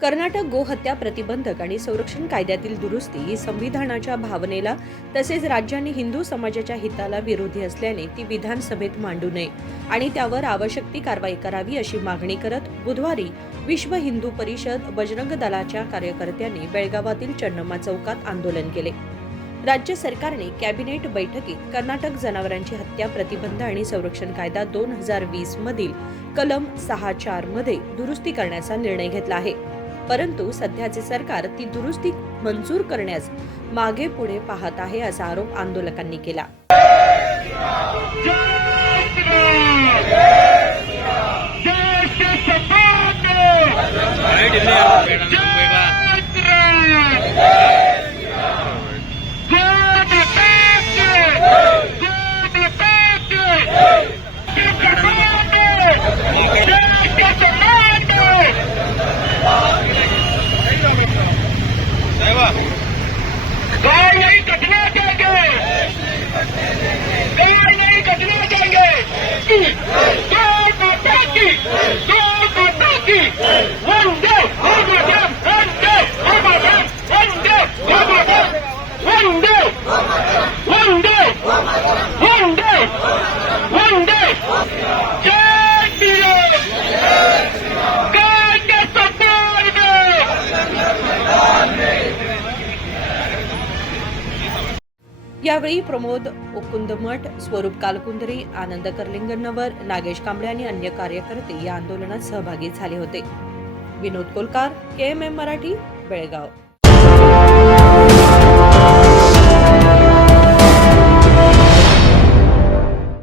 कर्नाटक गोहत्या प्रतिबंधक आणि संरक्षण कायद्यातील दुरुस्ती ही संविधानाच्या भावनेला तसेच राज्याने हिंदू समाजाच्या हिताला विरोधी असल्याने ती विधानसभेत मांडू नये आणि त्यावर आवश्यक ती कारवाई करावी अशी मागणी करत बुधवारी विश्व हिंदू परिषद बजरंग दलाच्या कार्यकर्त्यांनी बेळगावातील चन्नम्मा चौकात आंदोलन केले। राज्य सरकारने कॅबिनेट बैठकीत कर्नाटक जनावरांची हत्या प्रतिबंध आणि संरक्षण कायदा 2020 मधील कलम 6(4) मध्ये दुरुस्ती करण्याचा निर्णय घेतला आहे, परंतु सध्याचे सरकार ती दुरुस्ती मंजूर करण्यास मागे पुढे पाहत आहे असा आरोप आंदोलकांनी केला। गाय नहीं कटना चाहिए, गाय नहीं कटना चाहिए। दो माता की वंदे मातरम, वंदे मातरम, वंदे मातरम, वंदे वंदे वंदे वंदे जय श्री राम। गाय के सत्कार में यावेळी प्रमोद ओकुंदमठ, स्वरूप कालकुंदरी, आनंद करलिंगनवर, नागेश कांबळे आणि अन्य कार्यकर्ते या आंदोलनात सहभागी झाले होते। विनोद कोलकार, KMM मराठी, बेळगाव।